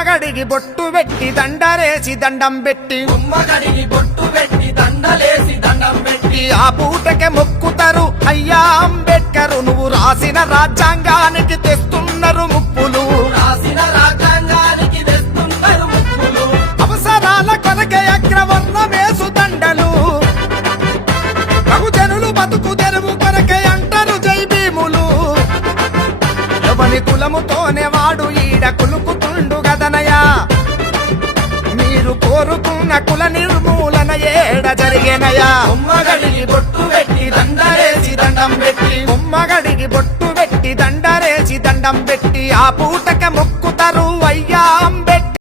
గుమ్మగడిగి బొట్టు పెట్టి దండరేసి దండం పెట్టి గుమ్మగడిగి బొట్టు పెట్టి దండలేసి దండం పెట్టి ఆ పూటకే మొక్కుతారు అయ్యా అంబేద్కరు నువ్వు రాసిన రాజ్యాంగానికి తెస్తున్నారు ముప్పులు రాసిన రాజ్యాంగానికి తెస్తున్నారు ముప్పులు అవసరాల కొరకే అగ్రవర్ణమేసు దండలు బహుజనులు బతుకు తెరువు కొరకే అంటారు జై భీములు ఎవని కులముతోనే వాడు ఈడ కులుకుతుండు గదనయా మీరు కోరుకున్న కుల నిర్మూలన ఏడ జరిగేనయా గుమ్మగడిగి బొట్టు పెట్టి దండలేసి దండం పెట్టి బొమ్మగడిగి బొట్టు పెట్టి దండరేసి దండం పెట్టి ఆ పూటక మొక్కు